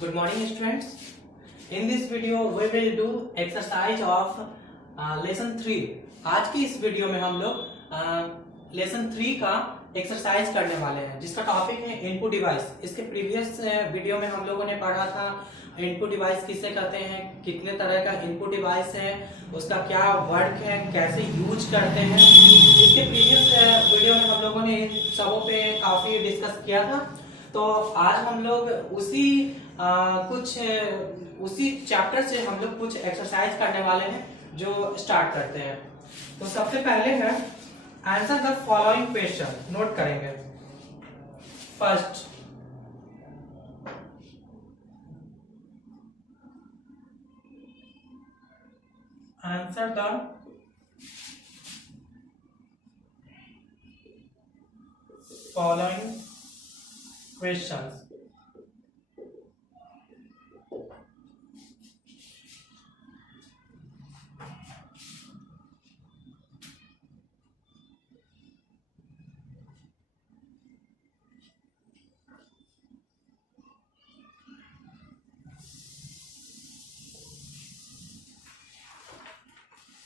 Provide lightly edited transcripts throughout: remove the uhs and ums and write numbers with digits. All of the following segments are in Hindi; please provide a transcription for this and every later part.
Good morning, students. In this video, we will do exercise of lesson 3. आज की इस वीडियो में हम लोग लेसन 3 का एक्सरसाइज करने वाले हैं, जिसका टॉपिक है इनपुट डिवाइस। इसके प्रीवियस वीडियो में हम लोगों ने पढ़ा था इनपुट डिवाइस किसे कहते हैं, कितने तरह का इनपुट डिवाइस है, उसका क्या वर्क है, कैसे यूज करते हैं। इसके प्रीवियस वीडियो में हम लोगों ने इन सबों पे काफी डिस्कस किया था। तो आज हम लोग उसी चैप्टर से हम लोग कुछ एक्सरसाइज करने वाले हैं, जो स्टार्ट करते हैं। तो सबसे पहले है answer the following question. Note करेंगे। First, answer the following questions.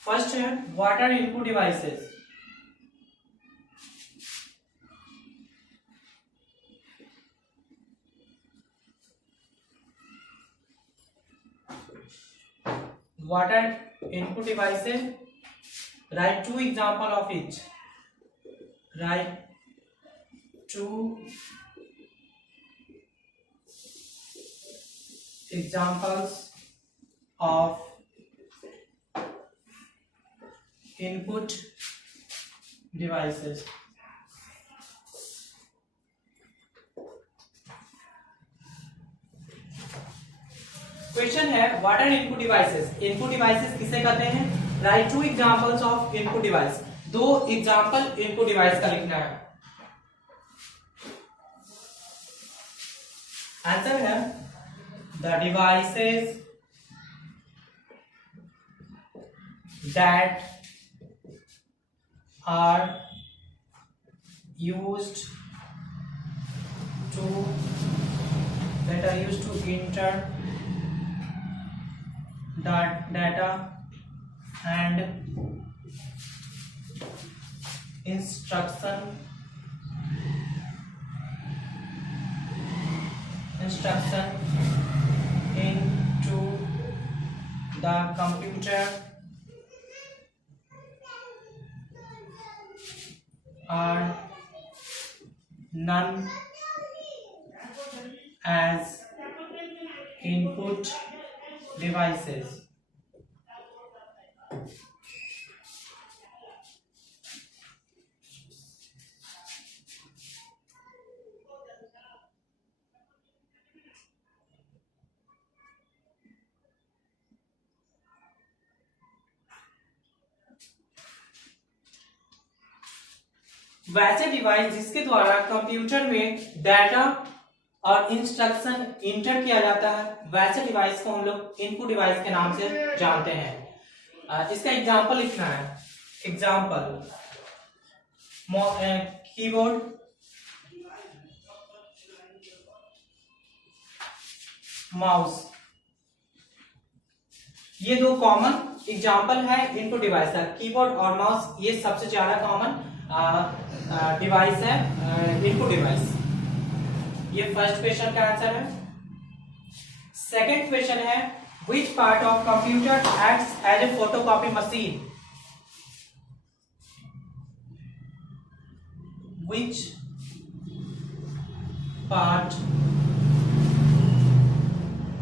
First है what are input devices. What are input devices? Write two example of each. Write two examples of input devices. Question है what are input devices. Input devices किसे कहते हैं? Write to examples of input device. दो एग्जांपल इनपुट डिवाइस का लिखना है। आंसर है the devices that are used to enter data and instruction into the computer are known as input devices. वैसे डिवाइस जिसके द्वारा कंप्यूटर में डाटा और इंस्ट्रक्शन इंटर किया जाता है, वैसे डिवाइस को हम लोग इनपुट डिवाइस के नाम से जानते हैं। इसका एग्जांपल लिखना है। Example keyboard, mouse. ये दो कॉमन एग्जांपल है इनपुट डिवाइस का। कीबोर्ड और माउस ये सबसे ज्यादा कॉमन डिवाइस है इनपुट डिवाइस। ये फर्स्ट क्वेश्चन का आंसर है। सेकंड क्वेश्चन है which part of computer acts as a photocopy machine. Which part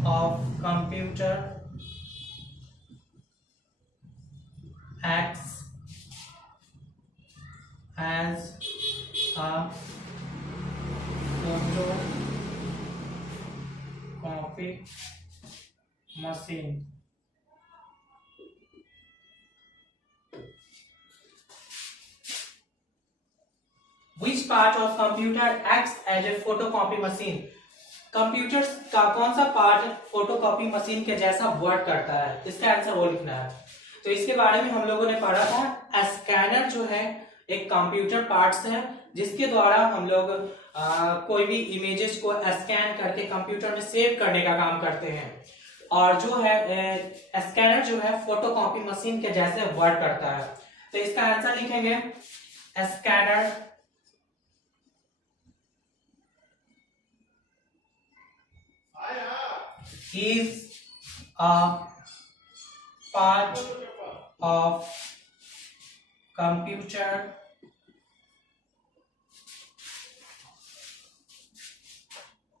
of computer acts as a photocopy machine. Which part of computer acts as a photocopy machine? Computer का कौन सा पार्ट फोटोकॉपी मशीन के जैसा वर्क करता है? इसका आंसर वो लिखना है। तो इसके बारे में हम लोगों ने पढ़ा था। स्कैनर जो है एक कंप्यूटर पार्ट्स है जिसके द्वारा हम लोग कोई भी इमेजेस को स्कैन करके कंप्यूटर में सेव करने का काम करते हैं। और जो है स्कैनर जो है फोटोकॉपी मशीन के जैसे वर्क करता है। तो इसका आंसर लिखेंगे scanner is a part of computer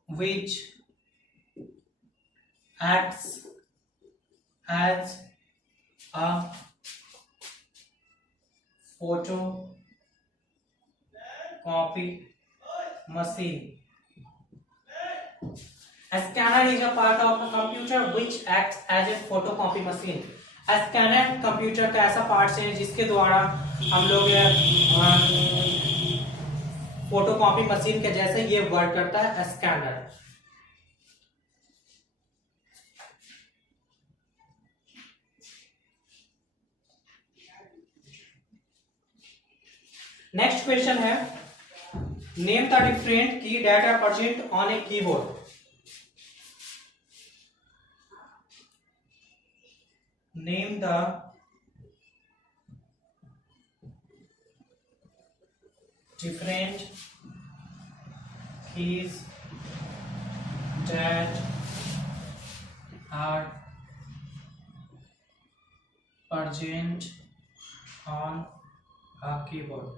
which acts as a photocopy machine. A scanner is a part of a computer which acts as a photocopy machine. Scanner computer का ऐसा पार्ट है जिसके द्वारा हम लोग फोटोकॉपी मशीन के जैसे ये वर्क करता है स्कैनर। नेक्स्ट क्वेश्चन है name the different key data present on a keyboard. Name the different keys that are present on a keyboard.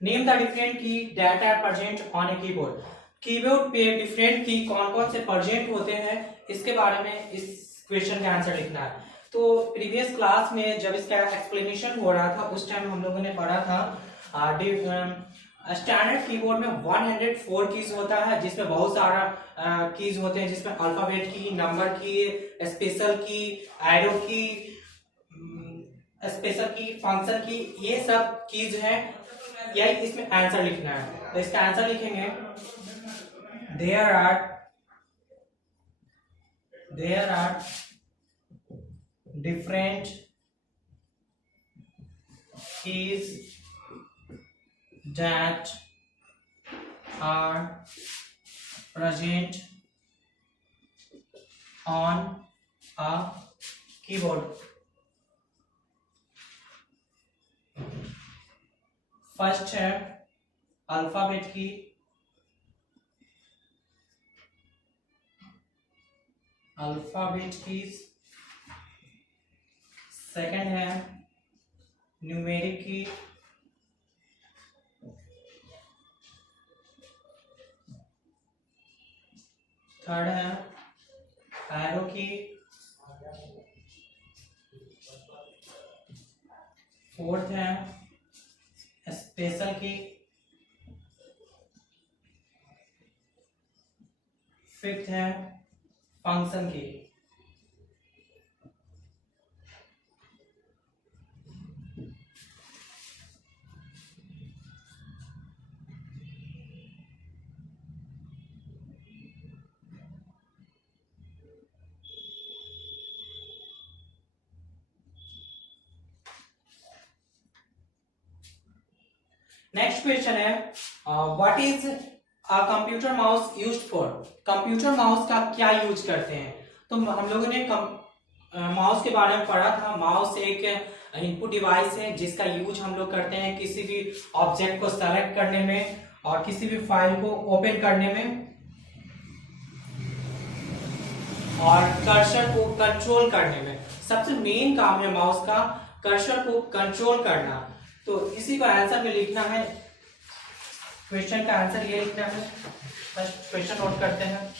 Name the different key data are present on a keyboard. Keyboard पे डिफरेंट की कौन कौन से प्रेजेंट होते हैं इसके बारे में इस क्वेश्चन का आंसर लिखना है। तो प्रीवियस क्लास में जब इसका एक्सप्लेनेशन हो रहा था उस टाइम हम लोगों ने पढ़ा था स्टैंडर्ड कीबोर्ड में 104 कीज होता है जिसमें बहुत सारा कीज होते हैं जिसमें अल्फाबेट की, नंबर की, स्पेशल की, एरो की, स्पेशल की, फंक्शन की, ये सब कीज हैं। यही इसमें आंसर लिखना है। तो इसका आंसर लिखेंगे there are different keys that are present on a keyboard. First है अल्फाबेट की, सेकंड है न्यूमेरिक की, थर्ड है एरो की, फोर्थ है स्पेशल की, फिफ्थ है फंक्शन की। नेक्स्ट क्वेश्चन है what is a computer mouse used for. Computer mouse का क्या यूज करते हैं। तो हम लोगों ने माउस के बारे में पढ़ा था। माउस एक इनपुट डिवाइस है जिसका यूज हम लोग करते हैं किसी भी ऑब्जेक्ट को सेलेक्ट करने में और किसी भी फाइल को ओपन करने में और कर्सर को कंट्रोल करने में। सबसे मेन काम है माउस का कर्सर को कंट्रोल करना। तो इसी को आंसर में लिखना है। क्वेश्चन का आंसर ये लिखना है। फर्स्ट क्वेश्चन नोट करते हैं।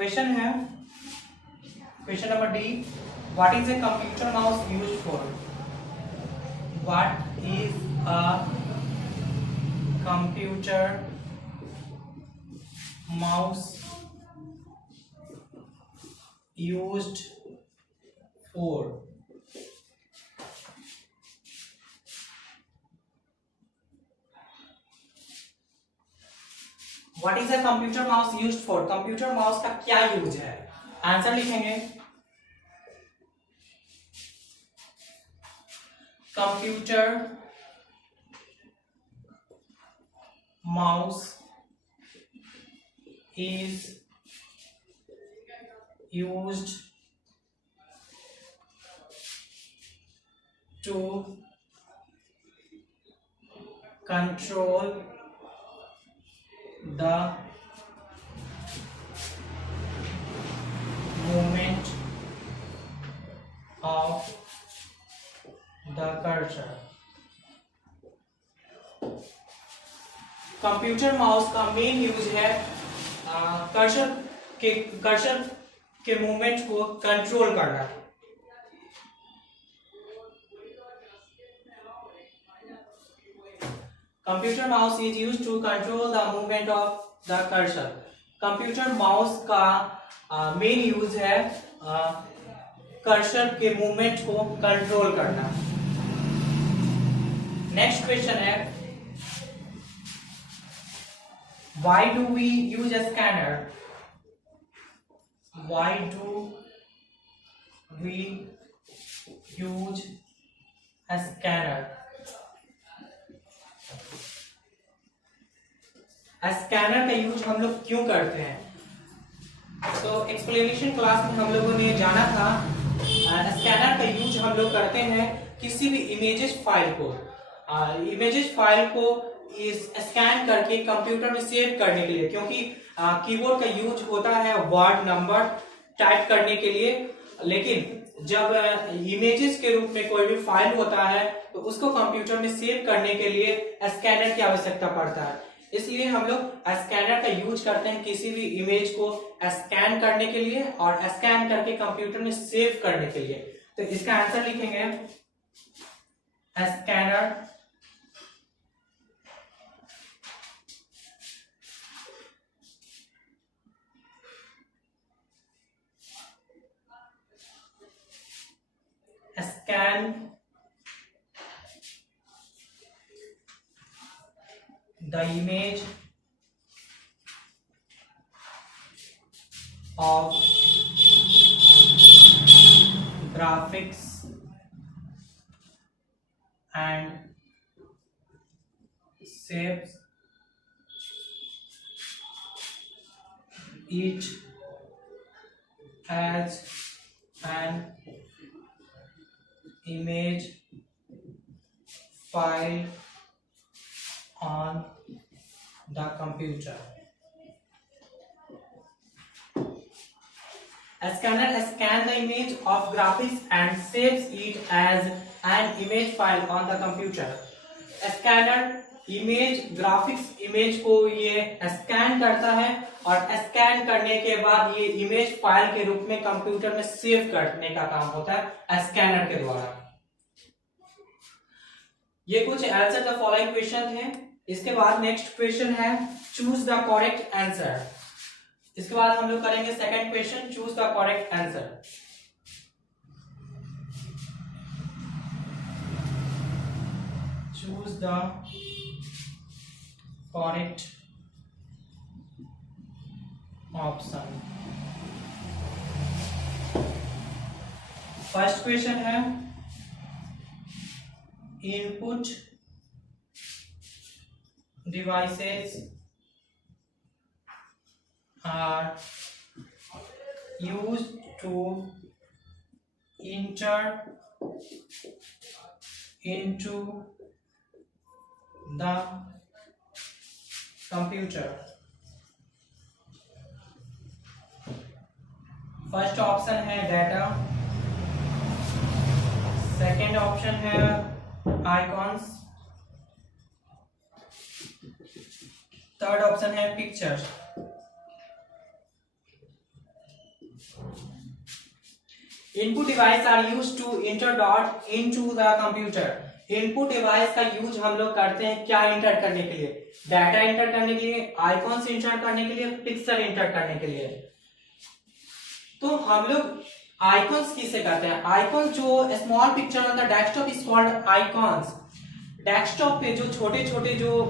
क्वेश्चन है, question number D, what is a computer mouse used for? What is a computer mouse used for? What is a computer mouse used for? Computer mouse का क्या यूज है? आंसर लिखेंगे, computer mouse is used to control the movement of the cursor. Computer mouse का मेन यूज है कर्सर के मूवमेंट को कंट्रोल करना। Computer mouse is used to control the movement of the cursor. Computer mouse का मेन यूज है कर्सर के मूवमेंट को कंट्रोल करना। नेक्स्ट क्वेश्चन है, why do we use a scanner? Why do we use a scanner? Scanner का यूज हम लोग क्यों करते हैं? तो एक्सप्लेनेशन क्लास में हम लोगों ने जाना था, स्कैनर का यूज हम लोग करते हैं किसी भी इमेजेस फाइल को स्कैन करके कंप्यूटर में सेव करने के लिए, क्योंकि कीबोर्ड का यूज होता है वर्ड नंबर टाइप करने के लिए, लेकिन जब इमेजेस के रूप में कोई भी फाइल होता है तो उसको कंप्यूटर में सेव करने के लिए स्कैनर की आवश्यकता पड़ता है। इसलिए हम लोग स्कैनर का यूज करते हैं किसी भी इमेज को स्कैन करने के लिए और स्कैन करके कंप्यूटर में सेव करने के लिए। तो इसका आंसर लिखेंगे, scanner scan the image of graphics and saves it as an image file on the computer. A scanner scans the image of graphics and saves it as an image file on the computer. Scanner graphics image को ये स्कैन करता है और स्कैन करने के बाद ये इमेज फाइल के रूप में कंप्यूटर में सेव करने का काम होता है स्कैनर के द्वारा। ये कुछ आंसर द फॉलोइंग क्वेश्चन है। इसके बाद नेक्स्ट क्वेश्चन है, चूज द करेक्ट आंसर। इसके बाद हम लोग करेंगे second question, choose the correct answer. Choose the correct option. First question है, input devices are used to enter into the computer. First option है डाटा, सेकेंड ऑप्शन है आइकॉन्स, थर्ड ऑप्शन है pictures, input device are use to enter dot into the computer. Input device का यूज हम लोग करते हैं क्या इंटर करने के लिए? डाटा इंटर करने के लिए, आइकॉन्स इंटर करने के लिए, पिक्चर इंटर करने के लिए। तो हम लोग आइकॉन्स किसे करते हैं? आइकॉन्स जो small picture on the desktop is called icons. Desktop पे जो छोटे छोटे जो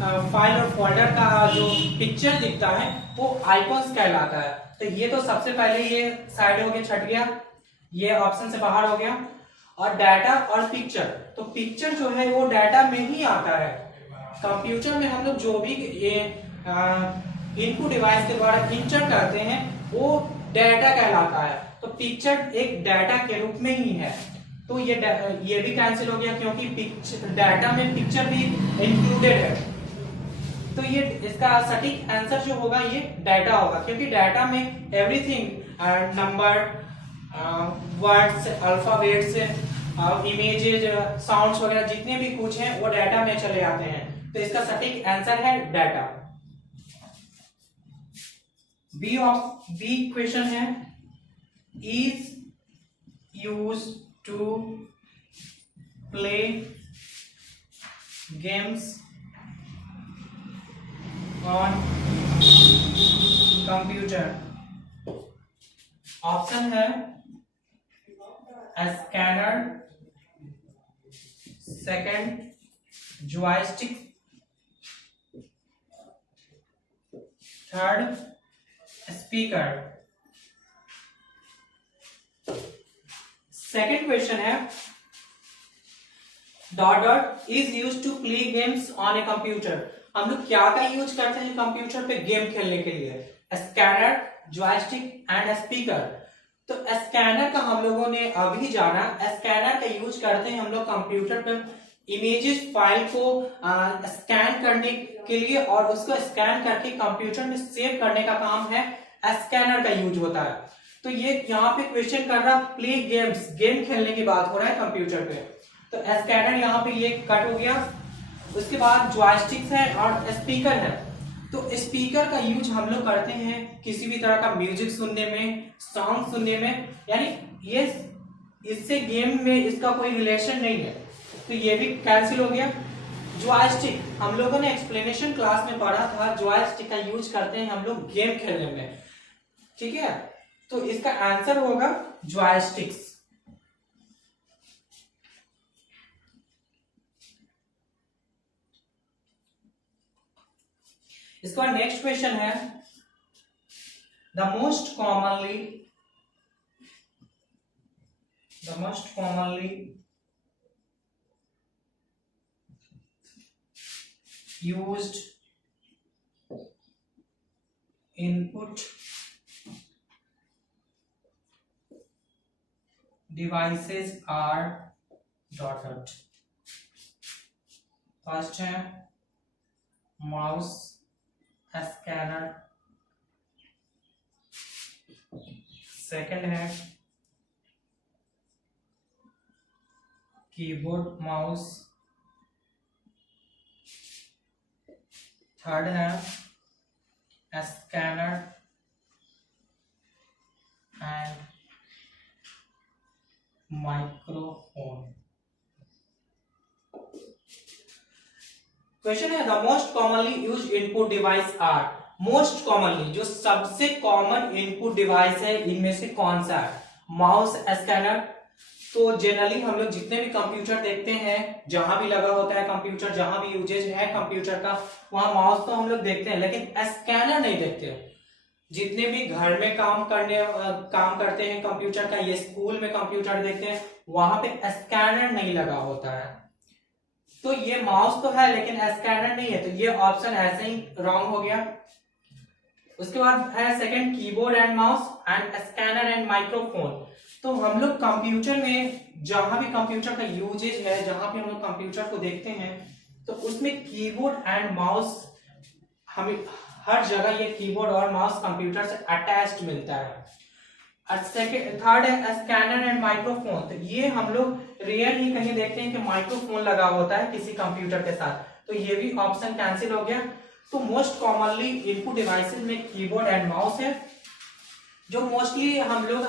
फाइल और फोल्डर का जो पिक्चर दिखता है वो आइकॉन्स कहलाता है। तो ये तो सबसे पहले ये साइड हो गया, छट गया, ये ऑप्शन से बाहर हो गया। और डाटा और पिक्चर, तो पिक्चर जो है वो डाटा में ही आता है। कंप्यूटर में हम लोग जो भी ये इनपुट डिवाइस के द्वारा इंटर करते हैं वो डाटा कहलाता है। तो पिक्चर एक डाटा के रूप में ही है। तो ये भी कैंसिल हो गया क्योंकि डाटा में पिक्चर भी इंक्लूडेड है। तो ये इसका सटीक आंसर जो होगा ये डाटा होगा, क्योंकि डाटा में everything, number, words, alphabets, images, sounds वगैरह जितने भी कुछ हैं वो डाटा में चले आते हैं। तो इसका सटीक आंसर है डाटा। बी क्वेश्चन है, is use to play games on computer. Option है scanner, second joystick, third speaker. Second question है dot dot is use to play games on a computer. हम लोग क्या का यूज करते हैं कंप्यूटर पे गेम खेलने के लिए? Scanner, joystick and speaker. तो स्कैनर का हम लोगों ने अभी जाना। स्कैनर का यूज करते हैं हम लोग कंप्यूटर पे इमेजेस फाइल को स्कैन करने के लिए, और उसको स्कैन करके कंप्यूटर में सेव करने का काम है, स्कैनर का यूज होता है। तो ये यहाँ पे क्वेश्चन कर रहा प्ले गेम्स, गेम खेलने की बात हो रहा है कंप्यूटर पे। तो स्कैनर यहाँ पे ये कट हो गया। उसके बाद जॉयस्टिक्स है और स्पीकर है। तो स्पीकर का यूज हम लोग करते हैं किसी भी तरह का म्यूजिक सुनने में, सॉन्ग सुनने में, यानी ये इससे गेम में इसका कोई रिलेशन नहीं है। तो ये भी कैंसिल हो गया। जॉयस्टिक हम लोगों ने एक्सप्लेनेशन क्लास में पढ़ा था, जॉयस्टिक का यूज करते हैं हम लोग गेम खेलने में, ठीक है। तो इसका आंसर होगा जॉयस्टिक्स। इसका नेक्स्ट क्वेश्चन है, the most commonly used input devices are dot dot। First है माउस, स्कैनर, सेकंड है कीबोर्ड, माउस, थर्ड है स्कैनर एंड माइक्रोफोन। क्वेश्चन है the most commonly use input device are. Most commonly जो सबसे कॉमन इनपुट डिवाइस है इनमें से कौन सा है? Mouse, scanner. तो जनरली हम लोग जितने भी कंप्यूटर देखते हैं, जहां भी लगा होता है कंप्यूटर, जहां भी यूजेज है कंप्यूटर का, वहां माउस तो हम लोग देखते हैं, लेकिन स्कैनर नहीं देखते। जितने भी घर में काम करते हैं कंप्यूटर का, ये स्कूल में कंप्यूटर देखते हैं, वहां पे स्कैनर नहीं लगा होता है। तो ये माउस तो है लेकिन स्कैनर नहीं है, तो ये ऑप्शन ऐसे ही रॉन्ग हो गया। उसके बाद है second keyboard and mouse and scanner and microphone. तो हम लोग कंप्यूटर में जहां भी कंप्यूटर का यूजेज है, जहां भी हम लोग कंप्यूटर को देखते हैं, तो उसमें कीबोर्ड एंड माउस हमें हर जगह ये कीबोर्ड और माउस कंप्यूटर से अटैच्ड मिलता है। थर्ड है स्कैनर एंड माइक्रोफोन। तो ये हम लोग रेयर ही कहीं देखते हैं कि माइक्रोफोन लगा होता है किसी कंप्यूटर के साथ, तो ये भी ऑप्शन कैंसिल हो गया। तो मोस्ट कॉमनली इनपुट डिवाइसेस में कीबोर्ड एंड माउस है। जो मोस्टली हम लोग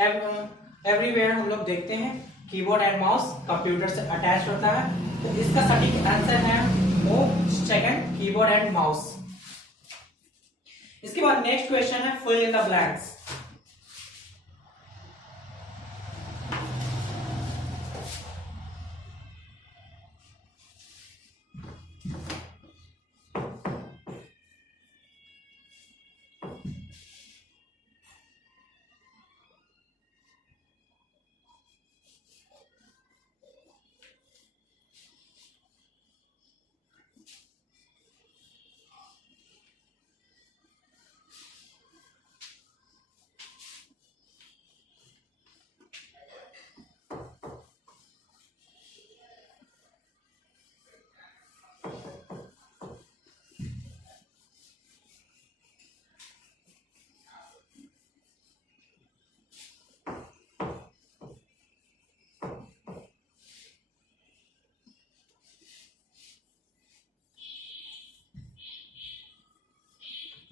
एवरीवेयर हम लोग देखते हैं कीबोर्ड एंड माउस कंप्यूटर से अटैच होता है, तो इसका सटीक आंसर है वो सेकंड, कीबोर्ड एंड माउस। इसके बाद नेक्स्ट क्वेश्चन है fill in the blanks.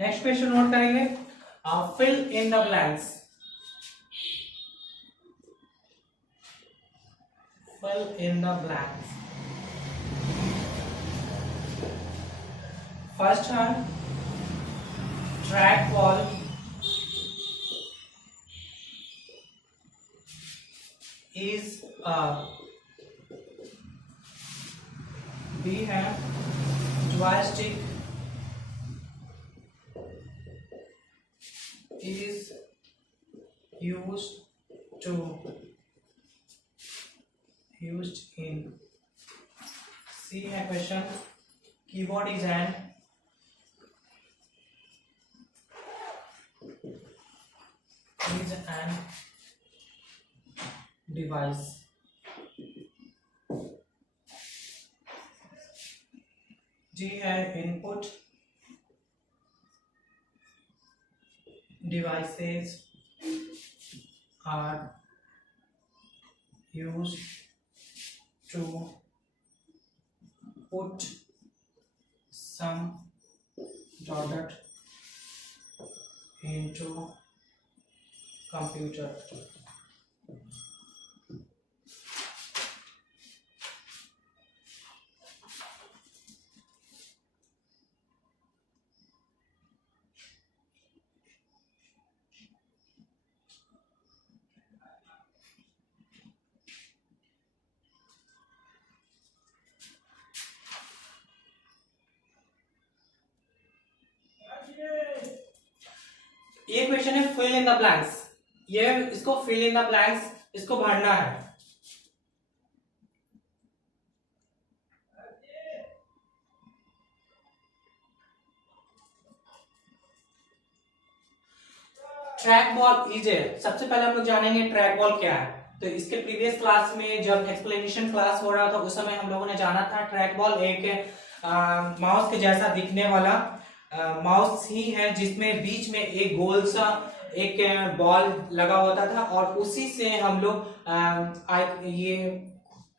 Next question note करेंगे, fill in the blanks. Fill in the blanks. First है ट्रैक बॉल इज बी है joystick is used in C है question, keyboard is an device. जी है input, devices are used to put some product into computer। ये क्वेश्चन है फिल इन द ब्लैंक्स। ये इसको फिल इन द ब्लैंक्स इसको भरना है। ट्रैक बॉल इज ए, सबसे पहले हम लोग जानेंगे ट्रैक बॉल क्या है। तो इसके प्रीवियस क्लास में जब एक्सप्लेनेशन क्लास हो रहा था उस समय हम लोगों ने जाना था ट्रैक बॉल एक माउस के जैसा दिखने वाला माउस ही है, जिसमें बीच में एक गोल सा एक बॉल लगा होता था और उसी से हम लोग ये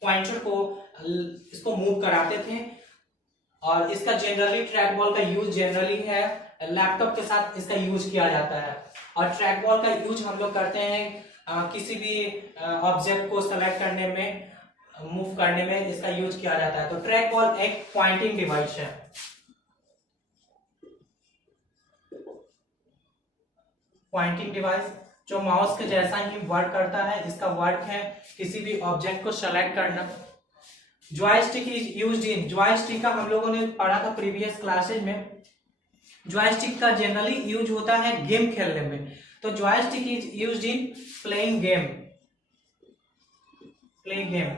पॉइंटर को इसको मूव कराते थे। और इसका जनरली ट्रैक बॉल का यूज जनरली है लैपटॉप के साथ इसका यूज किया जाता है। और ट्रैक बॉल का यूज हम लोग करते हैं किसी भी ऑब्जेक्ट को सेलेक्ट करने में, मूव करने में इसका यूज किया जाता है। तो ट्रैक बॉल एक पॉइंटिंग डिवाइस है। पॉइंटिंग डिवाइस जो माउस के जैसा ही वर्क करता है। इसका वर्क है किसी भी ऑब्जेक्ट को सेलेक्ट करना। Joystick is used in, joystick का हम लोगों ने पढ़ा था प्रीवियस क्लासेज में। जॉयस्टिक का जनरली यूज होता है गेम खेलने में। तो joystick is used in playing game, playing game.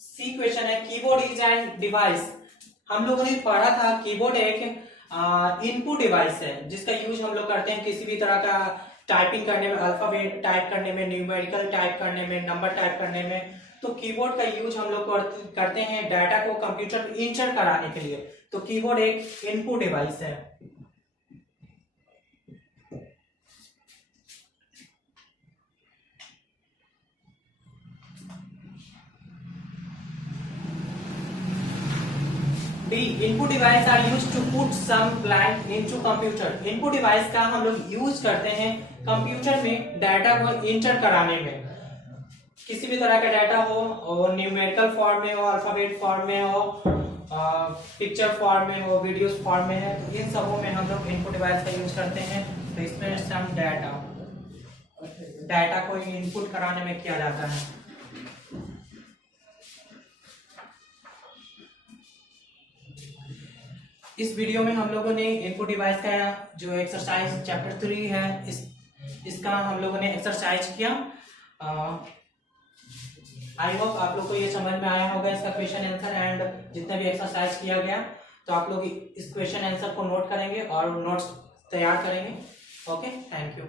C question है कीबोर्ड इज एन डिवाइस। हम लोगों ने पढ़ा था कीबोर्ड एक इनपुट डिवाइस है जिसका यूज हम लोग करते हैं किसी भी तरह का टाइपिंग करने में, अल्फाबेट टाइप करने में, न्यूमेरिकल टाइप करने में, नंबर टाइप करने में। तो कीबोर्ड का यूज हम लोग करते हैं डाटा को कंप्यूटर में इंटर कराने के लिए। तो कीबोर्ड एक इनपुट डिवाइस है। The input device are use to put some blank into computer. Input device का हम लोग यूज करते हैं कंप्यूटर में डाटा को इंटर कराने में। किसी भी तरह का डाटा हो, और न्यूमेरिकल फॉर्म में हो, अल्फाबेट फॉर्म में हो, पिक्चर फॉर्म में हो, वीडियोस फॉर्म में है, तो इन सबों में हम लोग इनपुट डिवाइस का यूज करते हैं। तो इसमें सम डाटा को इनपुट कराने में किया जाता है। इस वीडियो में हम लोगों ने इनपुट डिवाइस का जो एक्सरसाइज चैप्टर 3 है इसका हम लोगों ने एक्सरसाइज किया। आई होप आप लोग को ये समझ में आया होगा इसका क्वेश्चन आंसर एंड जितना भी एक्सरसाइज किया गया। तो आप लोग इस क्वेश्चन आंसर को नोट करेंगे और नोट्स तैयार करेंगे। Okay, thank you.